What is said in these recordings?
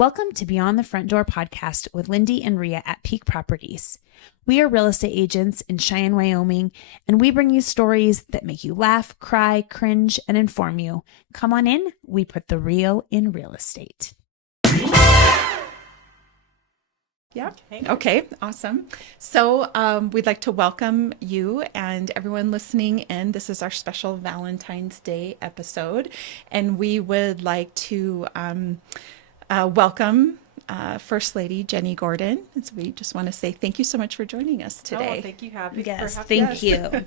Welcome to Beyond the Front Door podcast with Lindee and Rhea at Peak Properties. We are real estate agents in Cheyenne, Wyoming, and we bring you stories that make you laugh, cry, cringe, and inform you. Come on in, we put the real in real estate. Yeah. Okay. Awesome. So we'd like to welcome you and everyone listening in. This is our special Valentine's Day episode, and we would like to welcome First Lady Jennie Gordon. And so we just want to say thank you so much for joining us today. Oh, thank you, Happy. Yes, for thank you.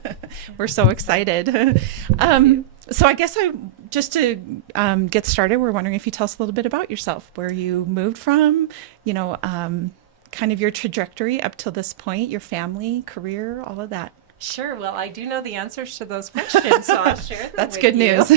We're so excited. So I guess just to get started, we're wondering if you tell us a little bit about yourself, where you moved from, kind of your trajectory up till this point, your family, career, all of that. Sure. Well, I do know the answers to those questions, so I'll share them That's with good you. news.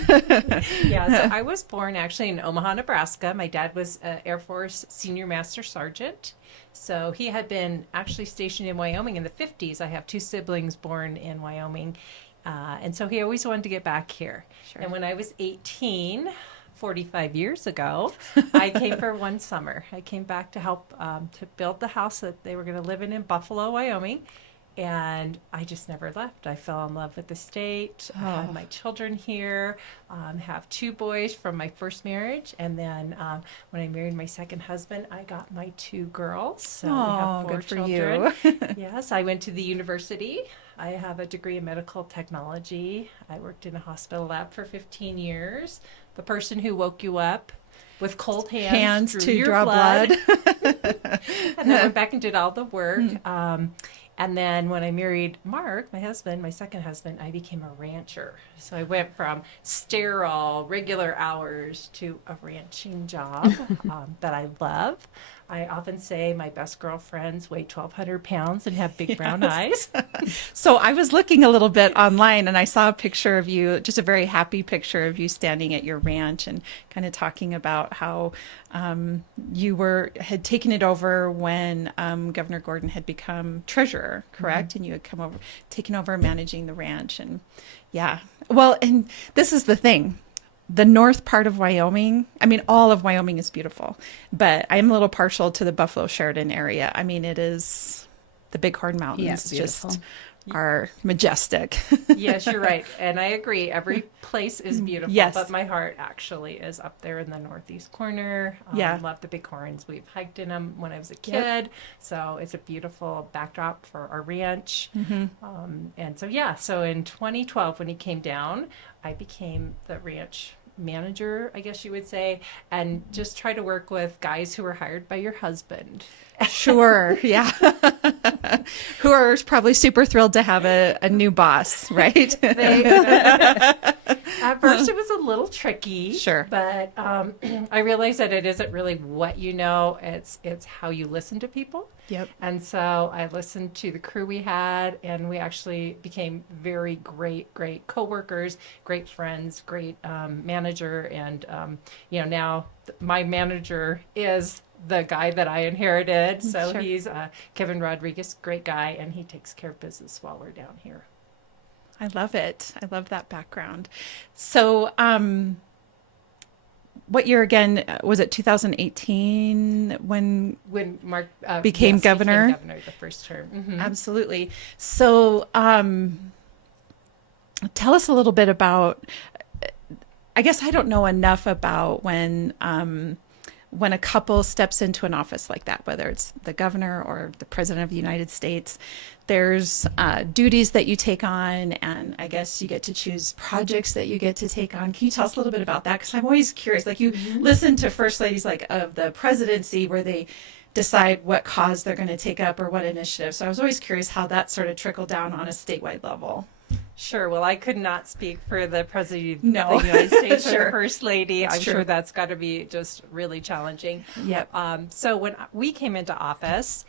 Yeah, so I was born actually in Omaha, Nebraska. My dad was Air Force Senior Master Sergeant. So he had been actually stationed in Wyoming in the 50s. I have two siblings born in Wyoming. And so he always wanted to get back here. Sure. And when I was 18, 45 years ago, I came for one summer. I came back to help to build the house that they were going to live in Buffalo, Wyoming. And I just never left. I fell in love with the state. I had my children here, have two boys from my first marriage. And then when I married my second husband, I got my two girls. So we have four good for children. you. Yes, I went to the university. I have a degree in medical technology. I worked in a hospital lab for 15 years. The person who woke you up with cold hands to drew draw your blood. And then went back and did all the work. And then when I married Mark, my husband, my second husband, I became a rancher. So I went from sterile, regular hours to a ranching job that I love. I often say my best girlfriends weigh 1,200 pounds and have big brown eyes. So I was looking a little bit online and I saw a picture of you, just a very happy picture of you standing at your ranch and kind of talking about how you had taken it over when Governor Gordon had become treasurer, correct? Mm-hmm. And you had taken over managing the ranch. And yeah, well, and this is the thing. The north part of Wyoming, I mean, all of Wyoming is beautiful, but I'm a little partial to the Buffalo Sheridan area. I mean, it is the Bighorn Mountains just are majestic. Yes, you're right. And I agree. Every place is beautiful. Yes. But my heart actually is up there in the northeast corner. Love the Bighorns. We've hiked in them when I was a kid. Yep. So it's a beautiful backdrop for our ranch. Mm-hmm. So in 2012, when he came down, I became the ranch manager, I guess you would say, and just try to work with guys who were hired by your husband. Sure, yeah. Who are probably super thrilled to have a new boss, right? At first it was a little tricky. Sure. But I realized that it isn't really what you know, it's how you listen to people. Yep. And so I listened to the crew we had, and we actually became very great coworkers, great friends, great manager. And, now my manager is the guy that I inherited. So Sure. He's Kevin Rodriguez, great guy, and he takes care of business while we're down here. I love it. I love that background. So, what year again was it? 2018 when Mark became governor. Became governor the first term. Mm-hmm. Absolutely. So, tell us a little bit about. I guess I don't know enough about when a couple steps into an office like that, whether it's the governor or the president of the United States. There's duties that you take on, and I guess you get to choose projects that you get to take on. Can you tell us a little bit about that? Because I'm always curious. Like you listen to first ladies of the presidency where they decide what cause they're going to take up or what initiative. So I was always curious how that sort of trickled down on a statewide level. Sure. Well, I could not speak for the President of No. the United States or Sure. the First Lady. That's I'm true. sure that's got to be just really challenging. Yep. So when we came into office,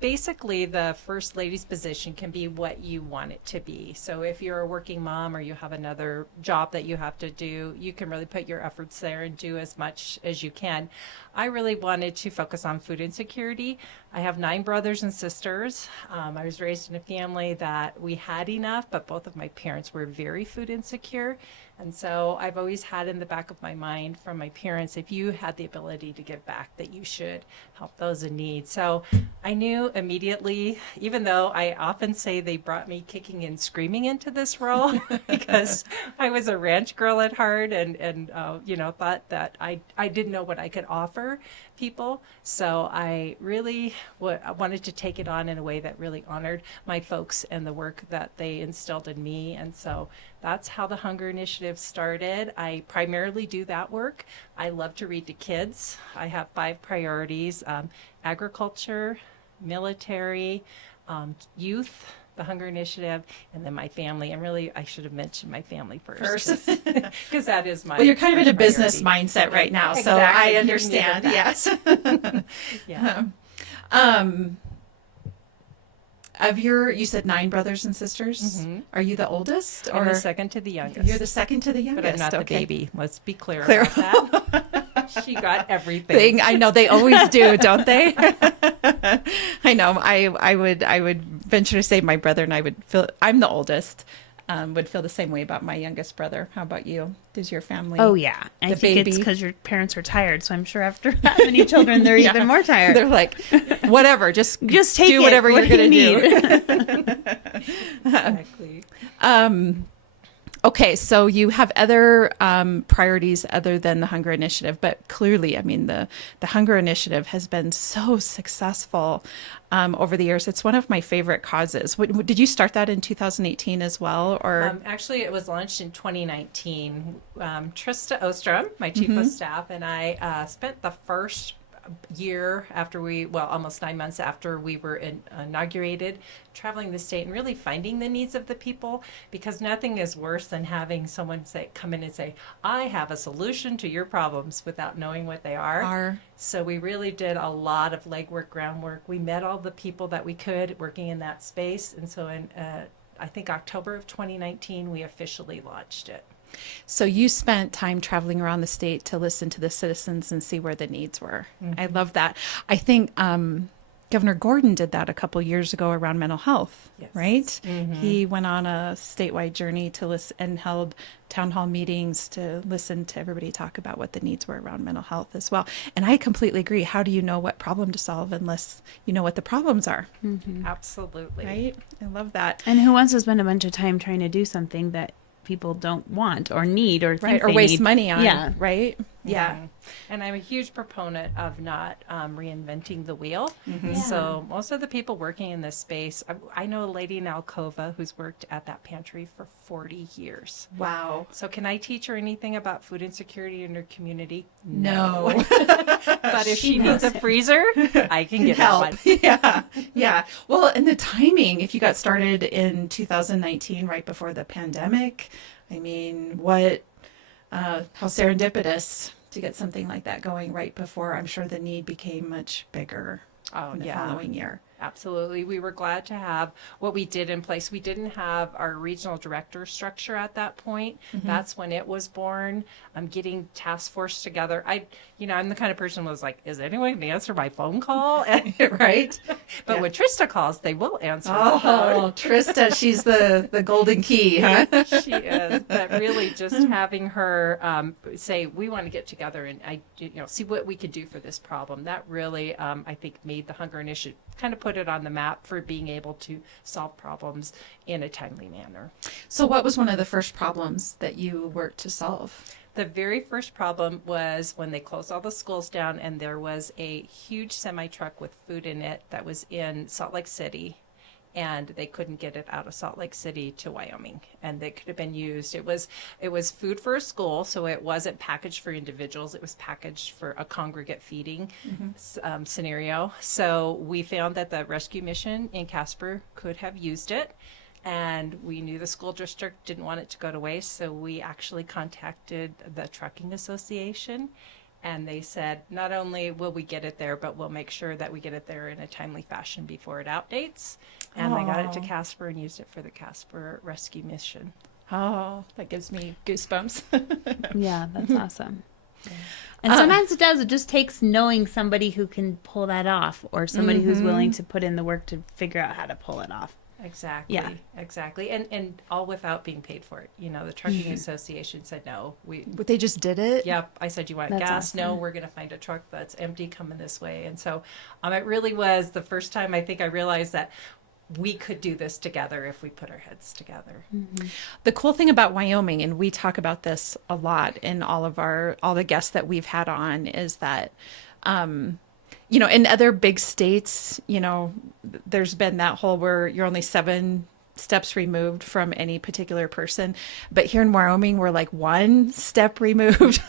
basically the First Lady's position can be what you want it to be. So if you're a working mom or you have another job that you have to do, you can really put your efforts there and do as much as you can. I really wanted to focus on food insecurity. I have 9 brothers and sisters. I was raised in a family that we had enough, but both of my parents were very food insecure. And so I've always had in the back of my mind from my parents, if you had the ability to give back, that you should help those in need. So I knew immediately, even though I often say they brought me kicking and screaming into this role because I was a ranch girl at heart and thought that I didn't know what I could offer people. So I really wanted to take it on in a way that really honored my folks and the work that they instilled in me. And so that's how the Hunger Initiative started. I primarily do that work. I love to read to kids. I have 5 priorities: agriculture, military, youth, the Hunger Initiative, and then my family. And really, I should have mentioned my family first. Because that is my... Well, you're kind of in a priority. business mindset right now, Exactly. so I You understand. needed that. Yes. Yeah. Of you said 9 brothers and sisters. Mm-hmm. Are you the oldest, I'm or the second to the youngest. you're the second to the youngest? But I'm not the Okay. baby. Let's be clear about that. She got everything. I know they always do, don't they? I know. I would venture to say my brother and I would feel. I'm the oldest. Would feel the same way about my youngest brother. How about you? Does your family? Oh, yeah. I The think it's baby. because your parents are tired. So I'm sure after that many children, they're even more tired. They're like, whatever. Just take do it. whatever What you're do you going to do. Exactly. Okay, so you have other priorities other than the Hunger Initiative, but clearly, I mean, the Hunger Initiative has been so successful over the years. It's one of my favorite causes. Did you start that in 2018 as well, or? Actually, it was launched in 2019. Trista Ostrom, my chief of staff, and I spent the first year after almost 9 months after we were inaugurated, traveling the state and really finding the needs of the people, because nothing is worse than having someone come in and say, I have a solution to your problems, without knowing what they are. So we really did a lot of legwork, groundwork. We met all the people that we could working in that space. And so in, I think October of 2019, we officially launched it. So you spent time traveling around the state to listen to the citizens and see where the needs were. I love that. I think Governor Gordon did that a couple years ago around mental health, right? He went on a statewide journey to listen and held town hall meetings to listen to everybody talk about what the needs were around mental health as well. And I completely agree. How do you know what problem to solve unless you know what the problems are? Absolutely. Right? I love that. And who wants to spend a bunch of time trying to do something that people don't want or need or think Or they waste need? money on, Yeah. right? Yeah. And I'm a huge proponent of not reinventing the wheel. So most of the people working in this space, I know a lady in Alcova who's worked at that pantry for 40 years. Wow. So can I teach her anything about food insecurity in her community? No. But if she needs a freezer, I can get help. that one. Yeah. Yeah. Well, and the timing, if you got started in 2019, right before the pandemic, I mean, how serendipitous to get something like that going right before I'm sure the need became much bigger in the following year. Absolutely. We were glad to have what we did in place. We didn't have our regional director structure at that point. That's when it was born. Getting task force together. I'm the kind of person who was like, is anyone going to answer my phone call? Right? But when Trista calls, they will answer. Oh, Trista, she's the golden key, huh? She is. But really just having her say, we want to get together and see what we could do for this problem. That really, I think, made the Hunger Initiative kind of put it on the map for being able to solve problems in a timely manner. So what was one of the first problems that you worked to solve? The very first problem was when they closed all the schools down and there was a huge semi-truck with food in it that was in Salt Lake City, and they couldn't get it out of Salt Lake City to Wyoming, and it could have been used. It was food for a school, so it wasn't packaged for individuals. It was packaged for a congregate feeding scenario. So we found that the rescue mission in Casper could have used it, and we knew the school district didn't want it to go to waste, so we actually contacted the Trucking Association. And they said, not only will we get it there, but we'll make sure that we get it there in a timely fashion before it outdates. And they got it to Casper and used it for the Casper rescue mission. Oh, that gives me goosebumps. Yeah, that's awesome. And sometimes it does. It just takes knowing somebody who can pull that off, or somebody who's willing to put in the work to figure out how to pull it off. Exactly. Yeah. Exactly. And all without being paid for it. You know, the trucking association said no. But they just did it. Yep. I said, you want That's gas? awesome. No, we're going to find a truck that's empty coming this way. And so it really was the first time I think I realized that we could do this together if we put our heads together. The cool thing about Wyoming, and we talk about this a lot in all the guests that we've had on, is that, you know, in other big states, you know, there's been that whole where you're only 7 steps removed from any particular person. But here in Wyoming, we're like 1 step removed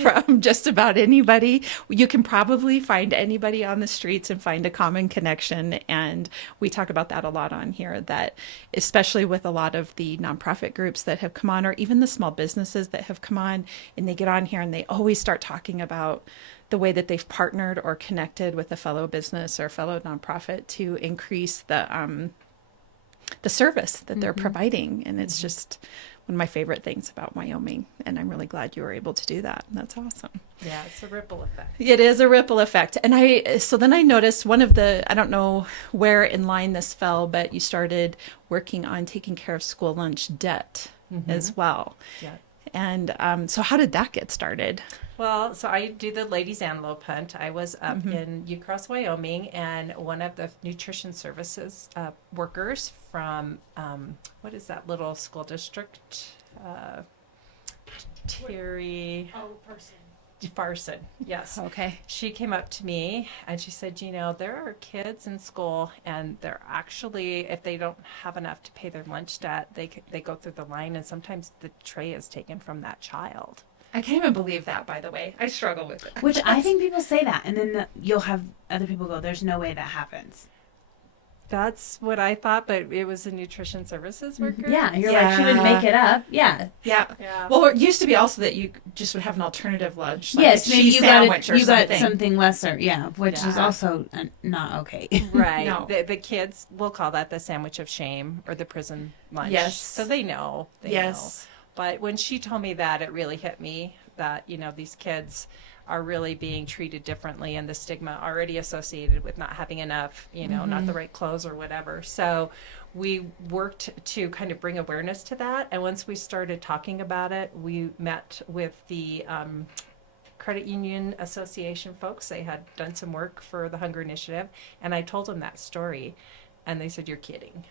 from just about anybody. You can probably find anybody on the streets and find a common connection. And we talk about that a lot on here, that especially with a lot of the nonprofit groups that have come on, or even the small businesses that have come on, and they get on here and they always start talking about the way that they've partnered or connected with a fellow business or fellow nonprofit to increase the service that they're providing. And it's just one of my favorite things about Wyoming. And I'm really glad you were able to do that. That's awesome. Yeah, it's a ripple effect. It is a ripple effect. And then I noticed one of I don't know where in line this fell, but you started working on taking care of school lunch debt as well. Yeah. And so how did that get started? Well, so I do the ladies antelope hunt. I was up in Ucross, Wyoming, and one of the nutrition services workers from, what is that little school district? Terry. Parson, yes. Okay. She came up to me and she said, you know, there are kids in school and they're actually, if they don't have enough to pay their lunch debt, they go through the line and sometimes the tray is taken from that child. I can't even believe that, by the way. I struggle with it. Which I think people say that, and then you'll have other people go, there's no way that happens. That's what I thought, but it was a nutrition services worker. Yeah, you're like, she would make it up. Yeah. Yeah. Yeah. Well, it used to be also that you just would have an alternative lunch. Like Yes, a maybe cheese you sandwich or got something. something lesser. Yeah, which is Yeah. also not okay. Right. No. The kids, we'll call that the sandwich of shame or the prison lunch. Yes. So they know. They Yes. know. But when she told me that, it really hit me that, you know, these kids are really being treated differently and the stigma already associated with not having enough, you know, not the right clothes or whatever. So we worked to kind of bring awareness to that. And once we started talking about it, we met with the Credit Union Association folks. They had done some work for the Hunger Initiative. And I told them that story. And they said, you're kidding.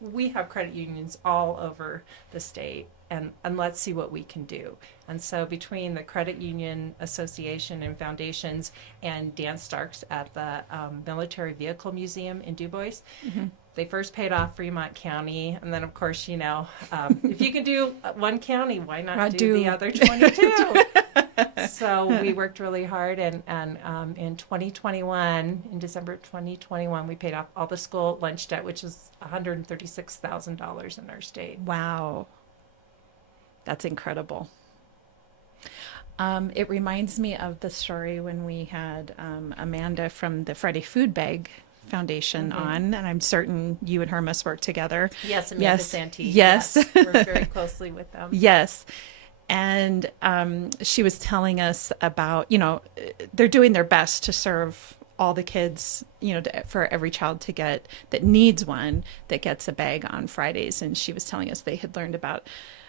We have credit unions all over the state, and let's see what we can do. And so between the Credit Union Association and foundations and Dan Starks at the Military Vehicle Museum in Du Bois, they first paid off Fremont County. And then, of course, you know, if you can do one county, why not do the other 22? So we worked really hard, and in 2021, in December 2021, we paid off all the school lunch debt, which is $136,000 in our state. Wow. That's incredible. It reminds me of the story when we had Amanda from the Friday Food Bag Foundation on, and I'm certain you and her must work together. Yes, Amanda Yes. Santee. Yes. Work very closely with them. Yes. And she was telling us about, you know, they're doing their best to serve all the kids, you know, for every child to get that needs one that gets a bag on Fridays. And she was telling us they had learned about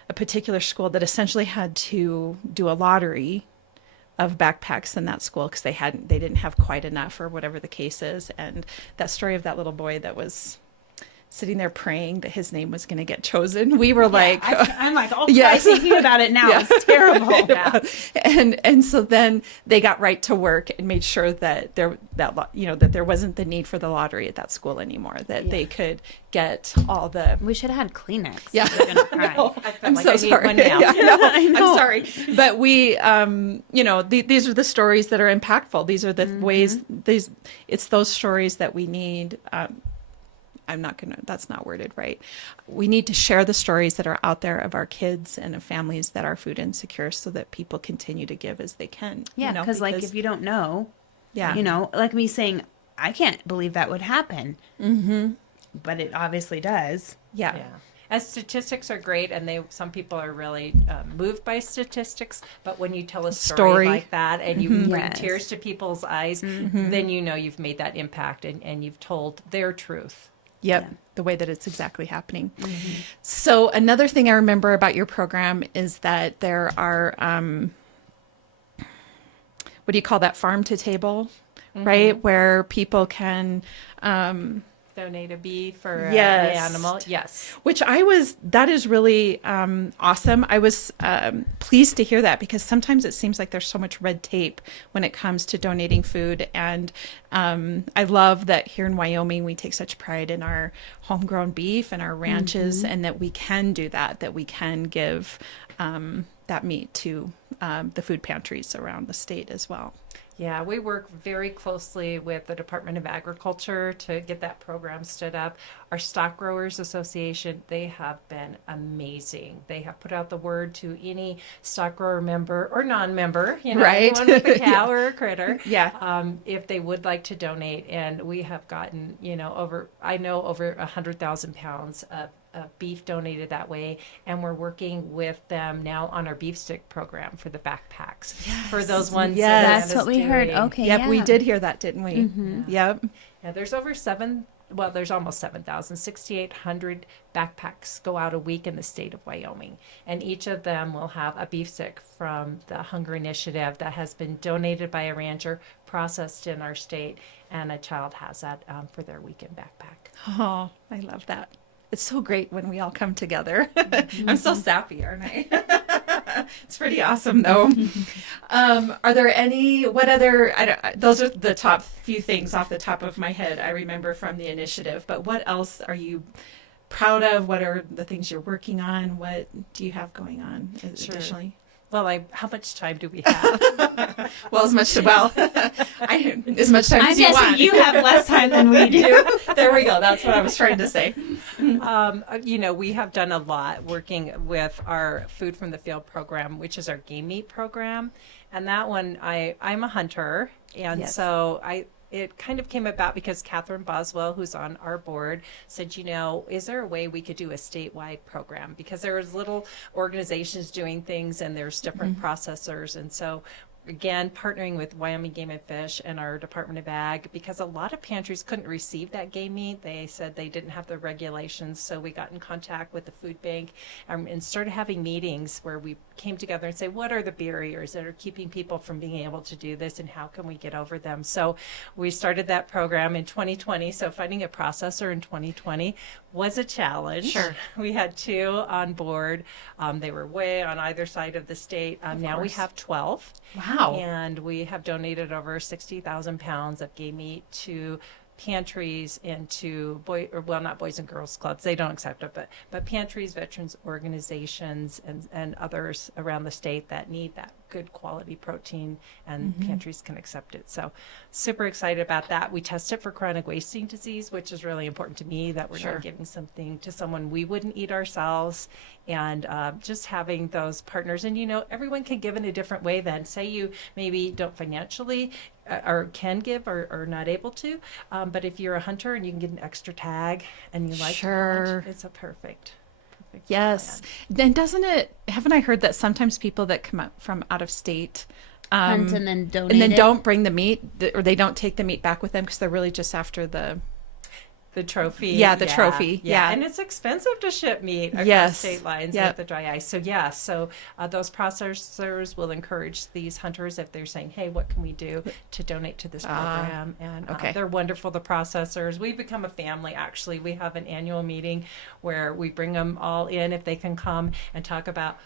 a particular school that essentially had to do a lottery of backpacks in that school because they didn't have quite enough or whatever the case is. And that story of that little boy that was sitting there praying that his name was going to get chosen. We were like, I'm like, oh, Yes. thinking about it now. Yeah. It's terrible. Yeah. and so then they got right to work and made sure that that there wasn't the need for the lottery at that school anymore, that they could get all the. We should have had Kleenex. Yeah. We're gonna cry. I'm like so I need sorry. one now. Yeah, I know. I'm sorry, but we, you know, these are the stories that are impactful. These are the ways. It's those stories that we need. That's not worded right. We need to share the stories that are out there of our kids and of families that are food insecure so that people continue to give as they can. Yeah, you know, because like if you don't know, yeah, you know, like me saying, I can't believe that would happen. But it obviously does. yeah. Yeah. And statistics are great, and some people are really moved by statistics. But when you tell a story like that, and you bring Yes. tears to people's eyes, then you know you've made that impact, and you've told their truth. Yep. Yeah. The way that it's exactly happening. So another thing I remember about your program is that there are, what do you call that? Farm to table, right? Where people can, Donate a beef or Yes. an animal. Yes. which that is really awesome. I was pleased to hear that, because sometimes it seems like there's so much red tape when it comes to donating food. And I love that here in Wyoming, we take such pride in our homegrown beef and our ranches, and that we can do that we can give that meat to the food pantries around the state as well. Yeah, we work very closely with the Department of Agriculture to get that program stood up. Our Stock Growers Association, they have been amazing. They have put out the word to any stock grower member or non-member, Right. anyone with a cow or a critter, Yeah. if they would like to donate. And we have gotten, over 100,000 pounds of beef donated that way, and we're working with them now on our beef stick program for the backpacks for those ones. Yes. That's what we heard. Okay. Yep, yeah. we did hear that, didn't we? Yep. Yeah, there's there's almost 7,000, 6,800 backpacks go out a week in the state of Wyoming, and each of them will have a beef stick from the Hunger Initiative that has been donated by a rancher, processed in our state, and a child has that for their weekend backpack. Oh, I love that. It's so great when we all come together. I'm so sappy, aren't I? It's pretty awesome, though. Are there those are the top few things off the top of my head I remember from the initiative, but what else are you proud of? What are the things you're working on? What do you have going on additionally? Well, how much time do we have? Well, as much time as I'm you guessing want. you have less time than we do. There we go. That's what I was trying to say. We have done a lot working with our Food from the Field program, which is our game meat program. And that one, I'm a hunter. And so it kind of came about because Catherine Boswell, who's on our board, said, is there a way we could do a statewide program? Because there's little organizations doing things and there's different processors. And so again, partnering with Wyoming Game and Fish and our Department of Ag, because a lot of pantries couldn't receive that game meat. They said they didn't have the regulations. So we got in contact with the food bank and started having meetings where we came together and say, what are the barriers that are keeping people from being able to do this, and how can we get over them? So we started that program in 2020. So finding a processor in 2020 was a challenge. Sure. We had 2 on board. They were way on either side of the state. Now we have 12. Wow. And we have donated over 60,000 pounds of game meat to pantries and to not Boys and Girls Clubs. They don't accept it, but pantries, veterans organizations, and others around the state that need that good quality protein, and pantries can accept it. So super excited about that. We test it for chronic wasting disease, which is really important to me, that we're not giving something to someone we wouldn't eat ourselves. And just having those partners, and everyone can give in a different way. Then say you maybe don't financially or can give or are not able to, but if you're a hunter and you can get an extra tag and you like it, it's a perfect Yes. plan. Then haven't I heard that sometimes people that come up from out of state Hunt and then donate and then it. don't bring the meat, or they don't take the meat back with them because they're really just after the trophy. Yeah, the trophy. Yeah. And it's expensive to ship meat across Yes. state lines Yep. with the dry ice. So those processors will encourage these hunters if they're saying, hey, what can we do to donate to this program? And okay. They're wonderful, the processors. We've become a family, actually. We have an annual meeting where we bring them all in if they can come and talk about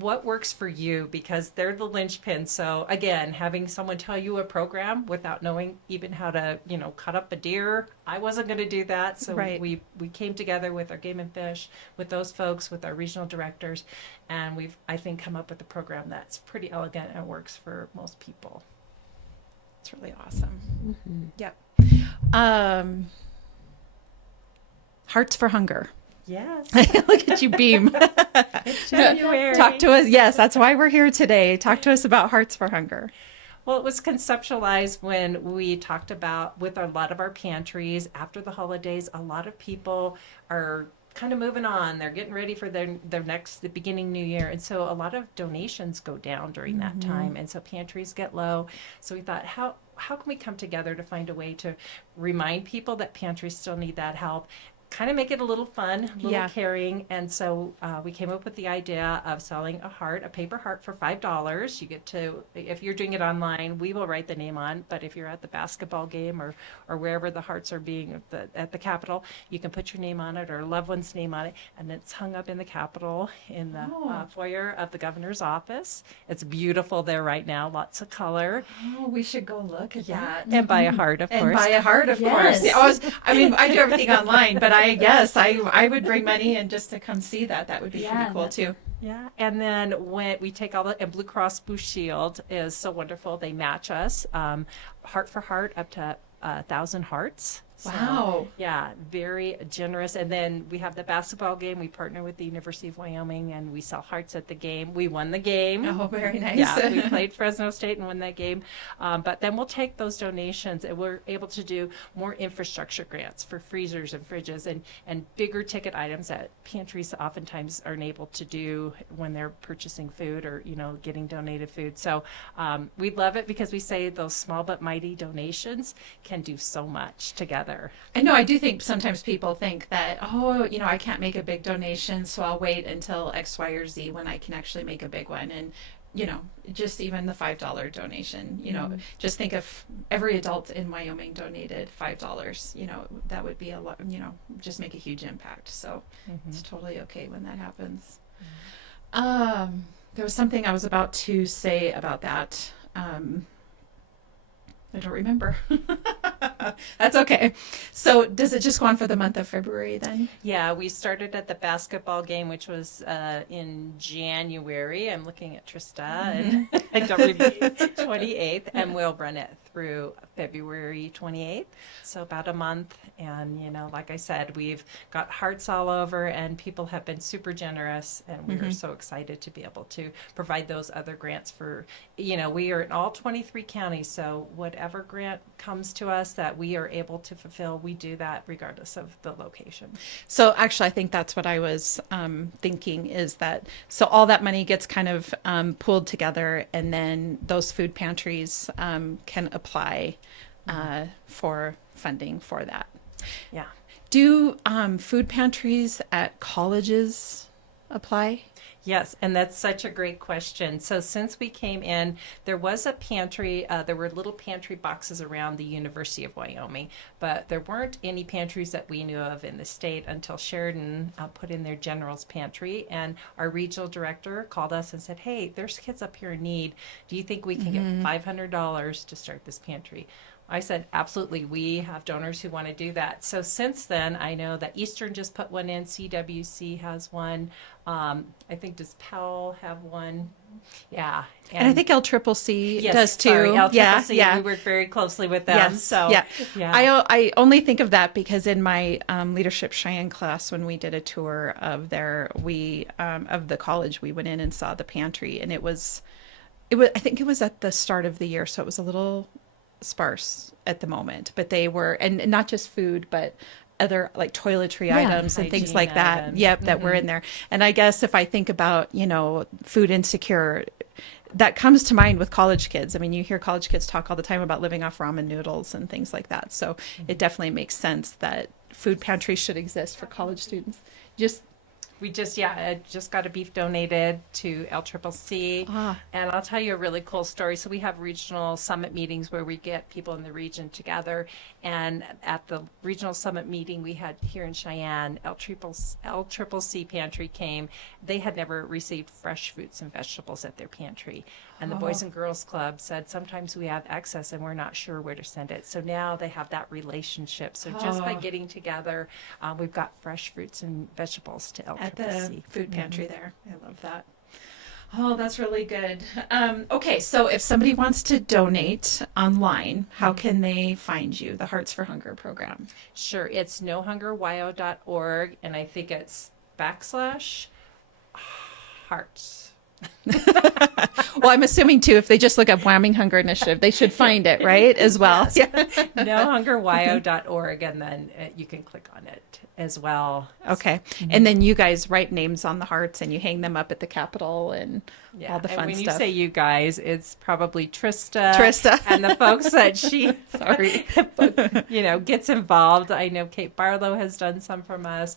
what works for you, because they're the linchpin. So again, having someone tell you a program without knowing even how to, cut up a deer, I wasn't going to do that. So we came together with our Game and Fish, with those folks, with our regional directors, and we've, I think, come up with a program that's pretty elegant and works for most people. It's really awesome. Yep. Hearts for Hunger. Yes. Look at you beam. It's January. Talk to us. Yes, that's why we're here today. Talk to us about Hearts for Hunger. Well, it was conceptualized when we talked about, with a lot of our pantries, after the holidays, a lot of people are kind of moving on. They're getting ready for the beginning new year. And so a lot of donations go down during that time. And so pantries get low. So we thought, how how can we come together to find a way to remind people that pantries still need that help, kind of make it a little fun, a little caring. And so we came up with the idea of selling a paper heart for $5. You get to, if you're doing it online, we will write the name on, but if you're at the basketball game or wherever the hearts are being at the Capitol, you can put your name on it or a loved one's name on it, and it's hung up in the Capitol in the foyer of the governor's office. It's beautiful there right now, lots of color. Oh, we should go look at that. And buy a heart, of course. And buy a heart, of course. Yeah, I do everything online, but I would bring money and just to come see that. That would be pretty cool too. Yeah, and then when we take and Blue Cross Blue Shield is so wonderful. They match us, heart for heart, up to 1,000 hearts. Wow. So, yeah, very generous. And then we have the basketball game. We partner with the University of Wyoming, and we sell hearts at the game. We won the game. Oh, very nice. Yeah, we played Fresno State and won that game. But then we'll take those donations, and we're able to do more infrastructure grants for freezers and fridges and bigger ticket items that pantries oftentimes aren't able to do when they're purchasing food or, getting donated food. So we love it because we say those small but mighty donations can do so much together. I know. I do think sometimes people think that, I can't make a big donation, so I'll wait until X, Y, or Z when I can actually make a big one. And, just even the $5 donation, just think if every adult in Wyoming donated $5, that would be a lot, just make a huge impact. So it's totally okay when that happens. There was something I was about to say about that. I don't remember. That's okay. So does it just go on for the month of February then? Yeah, we started at the basketball game, which was in January. I'm looking at Trista, and I don't remember, 28th, and we'll run it through February 28th. So about a month. And, like I said, we've got hearts all over, and people have been super generous, and we are so excited to be able to provide those other grants for, we are in all 23 counties, so whatever grant comes to us that we are able to fulfill, we do that regardless of the location. So actually, I think that's what I was thinking is that, so all that money gets kind of pooled together, and then those food pantries can apply for funding for that. Yeah. Do food pantries at colleges apply? Yes, and that's such a great question. So since we came in, there was a pantry, there were little pantry boxes around the University of Wyoming, but there weren't any pantries that we knew of in the state until Sheridan put in their general's pantry, and our regional director called us and said, hey, there's kids up here in need. Do you think we can get $500 to start this pantry? I said, absolutely. We have donors who want to do that. So since then, I know that Eastern just put one in. CWC has one. I think, does Powell have one? Yeah. And I think LCCC does too. Sorry, LCCC, yeah. we work very closely with them. Yes. So, yeah. Yeah. I only think of that because in my leadership Cheyenne class, when we did a tour of of the college, we went in and saw the pantry, and it was, I think it was at the start of the year, so it was a little sparse at the moment, but they were, and not just food, but other like toiletry items and things like that. Items. Yep, that were in there. And I guess if I think about, food insecure, that comes to mind with college kids. I mean, you hear college kids talk all the time about living off ramen noodles and things like that. So it definitely makes sense that food pantries should exist for college students. We just got a beef donated to LCCC. And I'll tell you a really cool story. So we have regional summit meetings where we get people in the region together. And at the regional summit meeting we had here in Cheyenne, LCCC pantry came. They had never received fresh fruits and vegetables at their pantry. And the Boys and Girls Club said, sometimes we have excess and we're not sure where to send it. So now they have that relationship. So just by getting together, we've got fresh fruits and vegetables to LCCC. At the food pantry there. I love that. Oh, that's really good. Okay, so if somebody wants to donate online, how can they find you, the Hearts for Hunger program? Sure, it's nohungerwyo.org, and I think it's /hearts. Well, I'm assuming too, if they just look up Wyoming Hunger Initiative, they should find it, right? As well. Yes. Yeah. nohungerwyo.org, and then you can click on it as well. Okay. And then you guys write names on the hearts and you hang them up at the Capitol and Yeah. all the fun and when stuff. you say you guys, it's probably Trista, Trista. and the folks that she, Sorry. gets involved. I know Kate Barlow has done some from us.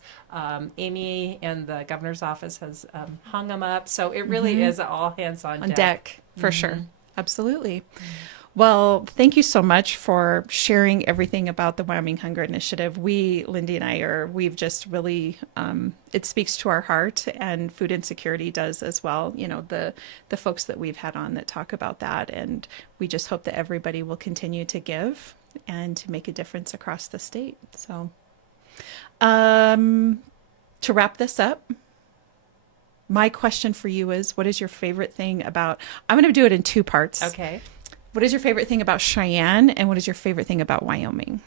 Amy and the governor's office has hung them up. So it really is all hands on deck for sure. Absolutely. Well, thank you so much for sharing everything about the Wyoming Hunger Initiative. Lindee and I we've just really, it speaks to our heart, and food insecurity does as well. You know, the folks that we've had on that talk about that, and we just hope that everybody will continue to give and to make a difference across the state. So, to wrap this up, my question for you is, what is your favorite thing about, I'm going to do it in 2 parts. Okay. What is your favorite thing about Cheyenne, and what is your favorite thing about Wyoming?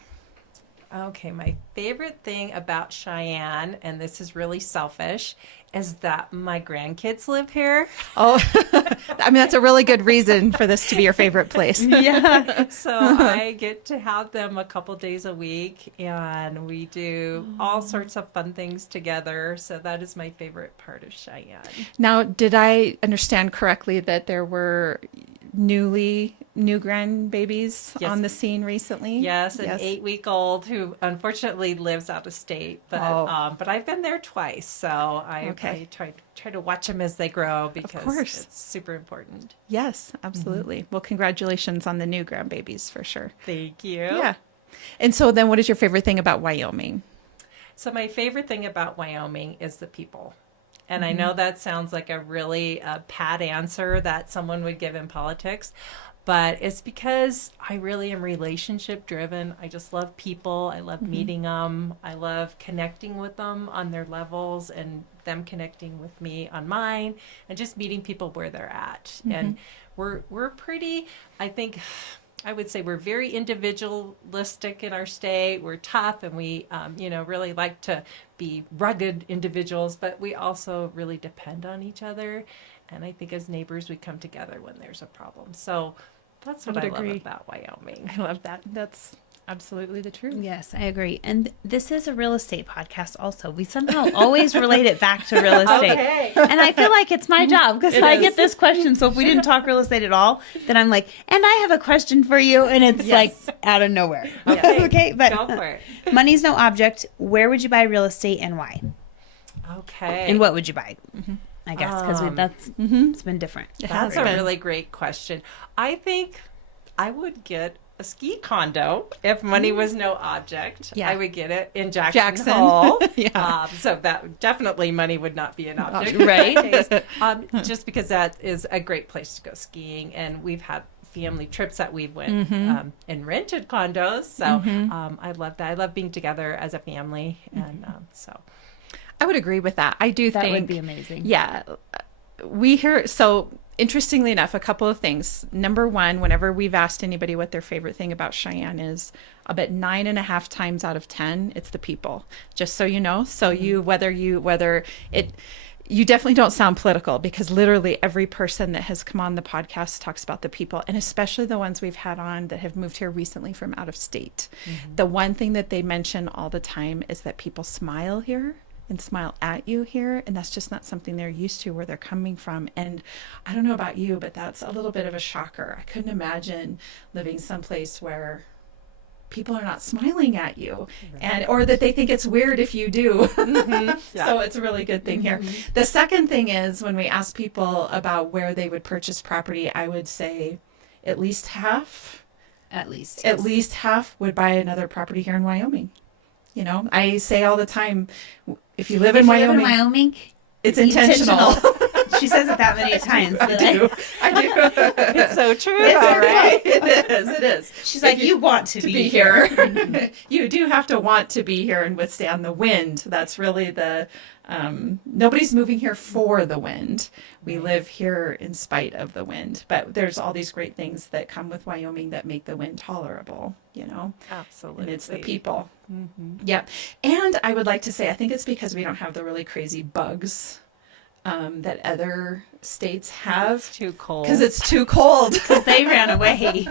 Okay, my favorite thing about Cheyenne, and this is really selfish, is that my grandkids live here. Oh, I mean, that's a really good reason for this to be your favorite place. Yeah. So I get to have them a couple days a week, and we do all sorts of fun things together. So that is my favorite part of Cheyenne. Now, did I understand correctly that there were new grandbabies Yes. on the scene recently? Yes, an 8-week-old who unfortunately lives out of state, but I've been there twice, so I try to watch them as they grow because it's super important. Yes, absolutely. Well, congratulations on the new grandbabies for sure. Thank you. Yeah. And so then what is your favorite thing about Wyoming? So my favorite thing about Wyoming is the people. And I know that sounds like a really pat answer that someone would give in politics, but it's because I really am relationship driven. I just love people. I love meeting them. I love connecting with them on their levels and them connecting with me on mine, and just meeting people where they're at. And we're pretty, I would say we're very individualistic in our state. We're tough, and we, really like to be rugged individuals, but we also really depend on each other. And I think as neighbors, we come together when there's a problem. So that's what I love about Wyoming. I love that. That's absolutely the truth. Yes, I agree. And this is a real estate podcast also. We somehow always relate it back to real estate. Okay. And I feel like it's my job because I get this question. So if we didn't talk real estate at all, then I'm like, and I have a question for you. And it's like out of nowhere. Okay. Okay. But Go for it. money's no object. Where would you buy real estate and why? Okay. And what would you buy? I guess because it's been different. That's a really great question. I think I would get a ski condo if money was no object. Yeah. I would get it in Jackson. Hole. So that definitely money would not be an object, Right? Just because that is a great place to go skiing, and we've had family trips that we went and rented condos. So I love that. I love being together as a family, and so. I would agree with that. I do think That would be amazing. Yeah. We hear, so interestingly enough, a couple of things. Number one, whenever we've asked anybody what their favorite thing about Cheyenne is, I'll bet 9.5 times out of 10, it's the people, just so you know. So you definitely don't sound political, because literally every person that has come on the podcast talks about the people, and especially the ones we've had on that have moved here recently from out of state. The one thing that they mention all the time is that people smile here and smile at you here, and that's just not something they're used to where they're coming from. And I don't know about you, but that's a little bit of a shocker. I couldn't imagine living someplace where people are not smiling at you, or that they think it's weird if you do. So it's a really good thing here. The second thing is, when we ask people about where they would purchase property, I would say at least half would buy another property here in Wyoming. You know, I say all the time, if you live in Wyoming, it's intentional. She says it that many times. I do. It's so true. It's right. It is. She's like, you want to be here. You do have to want to be here and withstand the wind. That's really nobody's moving here for the wind. We live here in spite of the wind. But there's all these great things that come with Wyoming that make the wind tolerable, you know? Absolutely. And it's the people. Yep. And I would like to say, I think it's because we don't have the really crazy bugs that other states have. It's too cold. Because it's too cold. They ran away.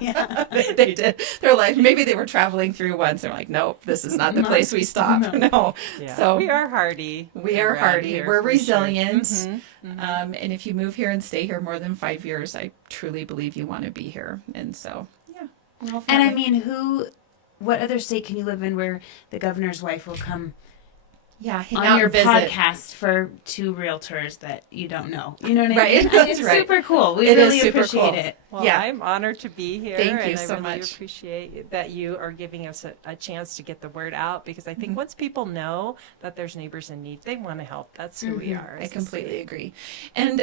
They did. They're like, maybe they were traveling through once. They're like, nope, this is not the place we stop. No. Yeah. So we are hardy. we are around hardy. here, We're for resilient. Sure. Mm-hmm. And if you move here and stay here more than 5 years, I truly believe you want to be here. And so, yeah. we're all And I family. mean, what other state can you live in where the governor's wife will come yeah, hang on out your and visit. podcast for two realtors that you don't know? You know what I Right, mean? that's It's right. super cool. We It is really super appreciate cool. it. Well, Yeah. I'm honored to be here. Thank you and so I really much. appreciate that you are giving us a chance to get the word out, because I think once people know that there's neighbors in need, they want to help. That's who we are. I as a completely city. agree. And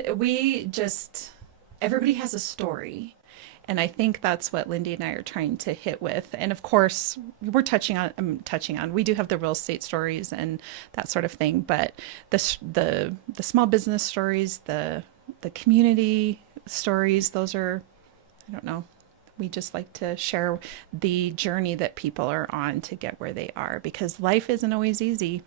everybody has a story. And I think that's what Lindee and I are trying to hit with. And of course, we do have the real estate stories and that sort of thing, but the small business stories, the community stories, those are, I don't know. We just like to share the journey that people are on to get where they are, because life isn't always easy,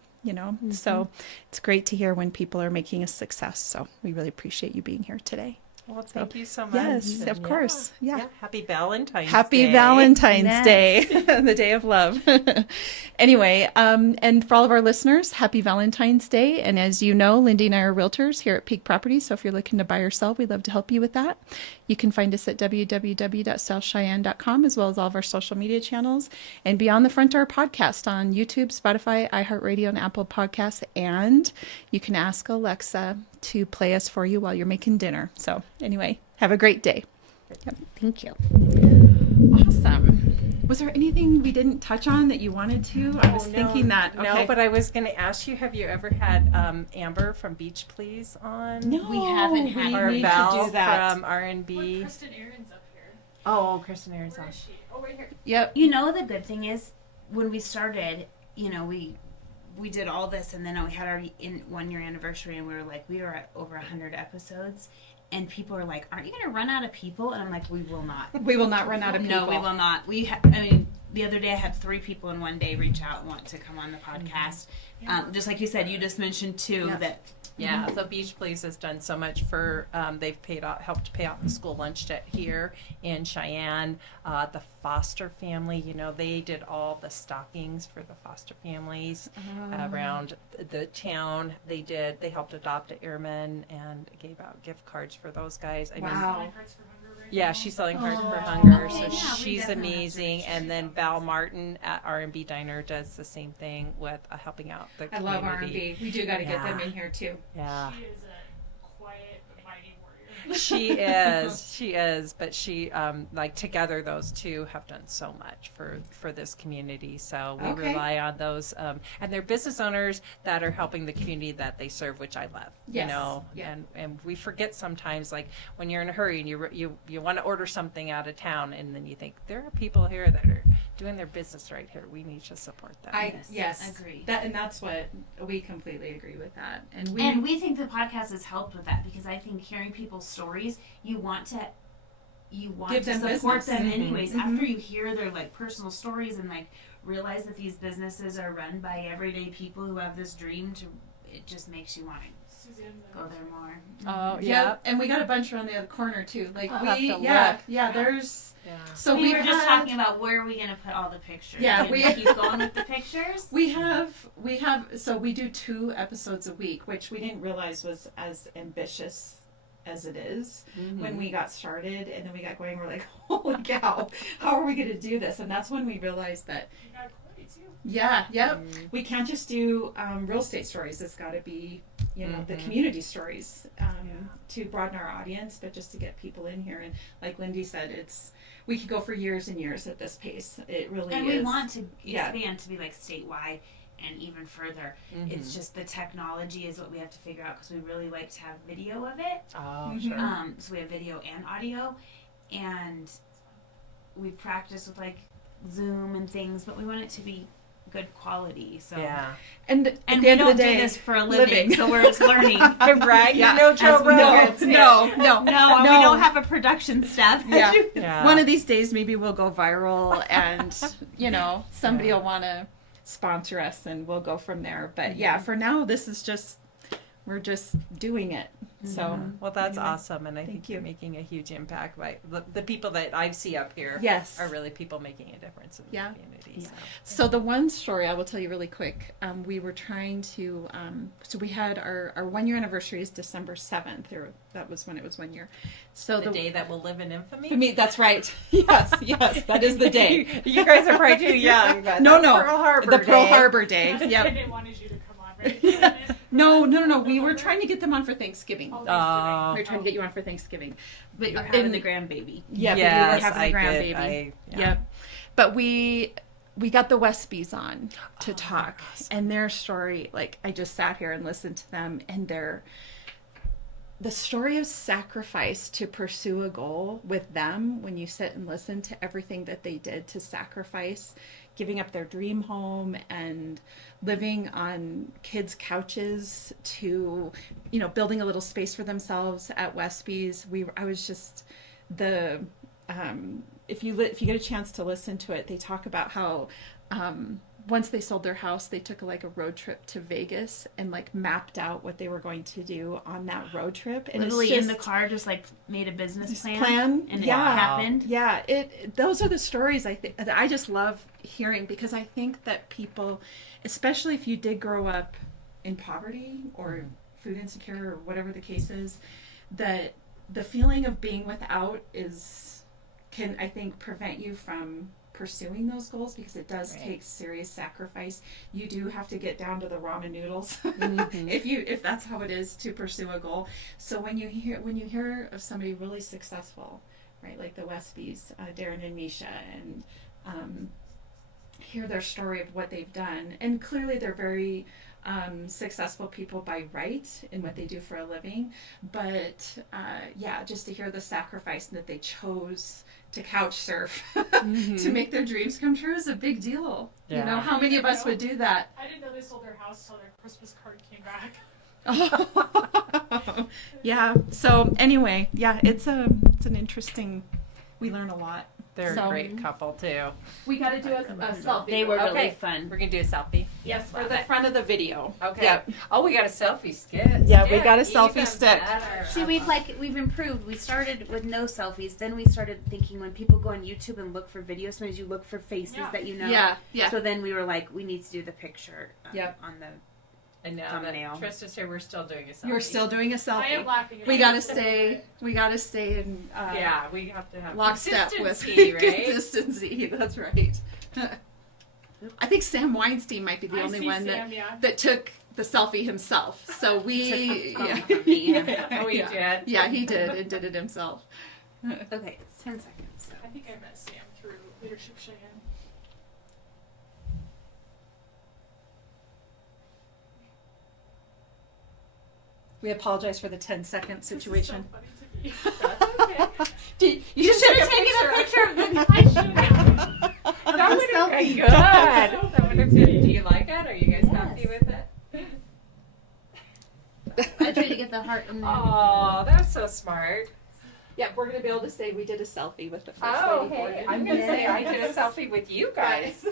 So it's great to hear when people are making a success. So we really appreciate you being here today. Well, thank you so much. Yes, And of course. Yeah. Happy Valentine's Happy Day. Valentine's Yes. Day, the day of love. Anyway, and for all of our listeners, happy Valentine's Day. And as you know, Lindee and I are realtors here at Peak Properties. So if you're looking to buy or sell, we'd love to help you with that. You can find us at www.southcheyenne.com, as well as all of our social media channels, and Beyond the Front Door podcast on YouTube, Spotify, iHeartRadio, and Apple Podcasts. And you can ask Alexa to play us for you while you're making dinner. So anyway, have a great day. Thank you. Awesome. Was there anything we didn't touch on that you wanted to? I was thinking that. Okay. No, but I was going to ask you, have you ever had Amber from Beach Please on? No, We haven't had Or need Val to do that. from R&B? Kristen Aaron's up here. Oh, Kristen Aaron's Where on. is she? Oh, right here. Yep. You know, the good thing is when we started, we did all this, and then we had our 1 year anniversary, and we were at over 100 episodes, and people are like, "Aren't you going to run out of people?" And I'm like, "We will not. We will not run out of people. No, we will not. The other day I had 3 people in one day reach out and want to come on the podcast. Just like you said, you just mentioned too that. Yeah, the Beach Please has done so much for, they've helped pay off the school lunch debt here in Cheyenne. The foster family, they did all the stockings for the foster families around the town. They helped adopt an airman and gave out gift cards for those guys. I mean, Wow. Hearts for Hunger right yeah, now. she's selling Hearts for Hunger, Okay, so yeah, we she's definitely have to amazing. reach And then Val Martin at R&B Diner does the same thing with helping out the I community. love R&B. We do got to get them Yeah. in here too. Yeah. She is a quiet but mighty warrior. She is, but she together those two have done so much for this community. So we Okay. rely on those, and they're business owners that are helping the community that they serve, which I love. Yes. Yeah. And we forget sometimes, like when you're in a hurry and you want to order something out of town, and then you think there are people here that are doing their business right here. We need to support them. Yes, agree. That's what we completely agree with that. And We think the podcast has helped with that, because I think hearing people's stories, you want to Give them support business. them Mhm. anyways. Mhm. After you hear their personal stories and realize that these businesses are run by everyday people who have this dream it just makes you want to Suzanne's go there more. Oh yeah, and we got a bunch around the other corner too. Like I'll have to look. there's Yeah. so we were we've just had- talking about where are we going to put all the pictures. Yeah, Can we- keep going with the pictures. We have so we do 2 episodes a week, which we didn't realize was as ambitious as it is when we got started, and then we got going. We're like, holy cow, how are we going to do this? And that's when we realized that You got Chloe too. we can't just do real estate stories. It's got to be the community stories to broaden our audience, but just to get people in here. And like Lindee said, we could go for years and years at this pace. It really And is. we want to Yeah. expand to be statewide and even further. It's just the technology is what we have to figure out, because we really like to have video of it. Oh, sure. So we have video and audio, and we practice with Zoom and things, but we want it to be good quality. So Yeah. And at and the we end don't of the day, do this for a living, so we're just learning. Right? Yeah. You know Joe As we Rogan. go. no. No, we don't have a production staff. Yeah. Yeah. One of these days, maybe we'll go viral, and somebody will want to sponsor us, and we'll go from there. But yeah, for now, this is just we're just doing it. So Well, that's anyway, awesome, and I think you're you. making a huge impact by the people that I see up here. Yes. Are really people making a difference in Yeah. the community. So the one story I will tell you really quick. We were trying to. So we had our 1 year anniversary is December 7th, or that was when it was 1 year. So The day that will live in infamy. For me, that's right. Yes, that is the day. You guys are probably too young. But No, that's Pearl Harbor the Day. Pearl Harbor Day. Just Yep. kidding, wanted you to come on, right? No. We were trying to get them on for Thanksgiving. Oh, We Thanksgiving. were trying to get you on for Thanksgiving. But You're having the grandbaby. Yeah, but we were Yes, having I the did. grandbaby. Yeah. Yep. But we got the Westbys on to talk, and their story, like I just sat here and listened to them, and the story of sacrifice to pursue a goal with them, when you sit and listen to everything that they did to sacrifice, giving up their dream home and living on kids' couches to, building a little space for themselves at Westby's. I was just if you get a chance to listen to it, they talk about how once they sold their house, they took a road trip to Vegas and mapped out what they were going to do on that road trip. And Literally it's in just, the car, just made a business plan. And it Yeah. happened. Yeah, those are the stories I think that I just love hearing, because I think that people, especially if you did grow up in poverty or food insecure or whatever the case is, that the feeling of being without can I think prevent you from pursuing those goals, because it does take serious sacrifice. You do have to get down to the ramen noodles if that's how it is to pursue a goal. So when you hear of somebody really successful, right, like the Westbys, Darren and Misha, and hear their story of what they've done, and clearly they're very successful people by right in what they do for a living, but just to hear the sacrifice that they chose to couch surf to make their dreams come true is a big deal. Yeah. How many of us would do that? I didn't know they sold their house till their Christmas card came back. Yeah. So anyway, it's an interesting. We learn a lot. They're a great couple too. We got to do a selfie. They were really Okay. fun. We're gonna do a selfie. Yes, for the front of the video. Okay. Yep. Oh, we got a selfie stick. Yeah, we got a selfie stick. See, we've improved. We started with no selfies. Then we started thinking, when people go on YouTube and look for videos, sometimes you look for faces that you know. Yeah. So then we were like, we need to do the picture on the And now thumbnail. that Trista's here, we're still doing a selfie. You're still doing a selfie. I am laughing. We gotta stay in Yeah, we have to have lockstep with consistency, right? consistency. That's right. I think Sam Weinstein might be the only one that took the selfie himself. So we, Oh, he did. yeah, he did and did it himself. Okay, it's 10 seconds. So. I think I met Sam through Leadership Cheyenne. We apologize for the 10-second situation. This is so funny to me. You should have taken a picture of the I should have. That would have been good. That would have been. Do you like it? Are you guys happy with it? I tried to get the heart in there. Oh, that's so smart. Yeah, we're gonna be able to say we did a selfie with the First Oh, Lady. hey, I'm gonna say I did a selfie with you guys.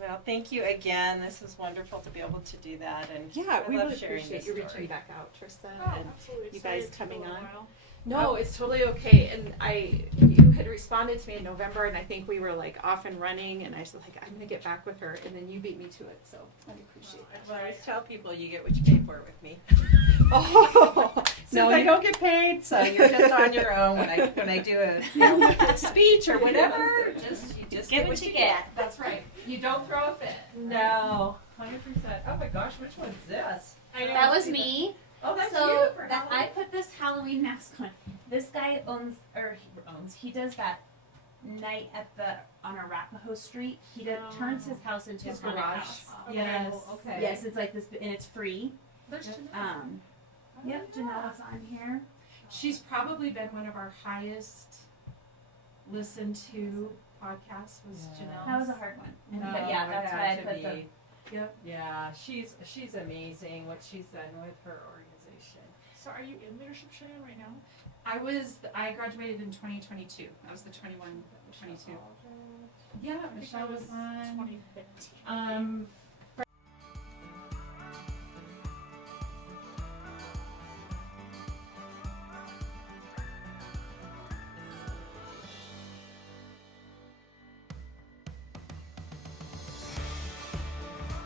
Well, thank you again. This was wonderful to be able to do that, and Yeah, I we love really sharing appreciate this you story. reaching back out, Trista, Oh, and absolutely. you Sorry guys it took a coming little on. while. No, it's totally okay. And you had responded to me in November, and I think we were off and running, and I was like, I'm gonna get back with her, and then you beat me to it, so I appreciate that. Well, I always tell people you get what you pay for with me. Oh, Since I don't get paid, so you're just on your own when I do a speech or whatever. You just get what you get. That's right. You don't throw a fit. No, 100%. Oh my gosh, which one's this? I know. That was me. Oh, that's So you for that I Halloween. put this Halloween mask on. This guy he does that night on Arapahoe Street. He turns his house into His a haunted garage. house. Yes. Okay. Yes, it's like this, and it's free. There's Janelle. Yep, Janelle's on here. She's probably been one of our highest listened to podcasts was Yeah. Janelle. That was a hard one. No, But yeah, it that's why had I to put the. be. Yep. Yeah, she's amazing what she's done with her organization. So are you in Leadership Cheyenne right now? I graduated in 2022. That was the 22. Yeah, Michelle was on. 2015.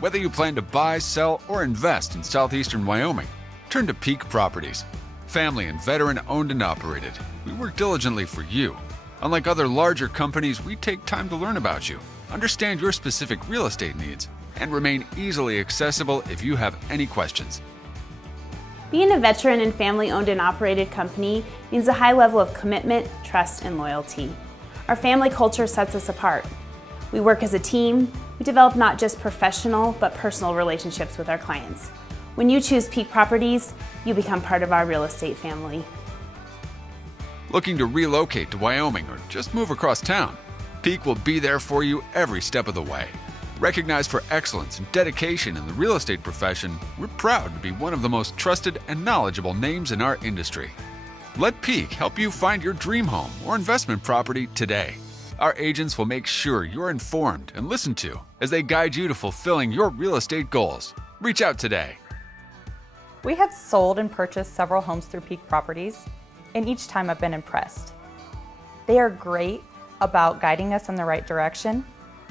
Whether you plan to buy, sell, or invest in southeastern Wyoming, turn to Peak Properties. Family and veteran-owned and operated, we work diligently for you. Unlike other larger companies, we take time to learn about you, understand your specific real estate needs, and remain easily accessible if you have any questions. Being a veteran and family-owned and operated company means a high level of commitment, trust, and loyalty. Our family culture sets us apart. We work as a team. We develop not just professional, but personal relationships with our clients. When you choose Peak Properties, you become part of our real estate family. Looking to relocate to Wyoming or just move across town? Peak will be there for you every step of the way. Recognized for excellence and dedication in the real estate profession, we're proud to be one of the most trusted and knowledgeable names in our industry. Let Peak help you find your dream home or investment property today. Our agents will make sure you're informed and listened to as they guide you to fulfilling your real estate goals. Reach out today. We have sold and purchased several homes through Peak Properties, and each time I've been impressed. They are great about guiding us in the right direction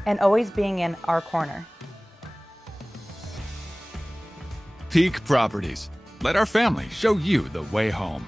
and always being in our corner. Peak Properties. Let our family show you the way home.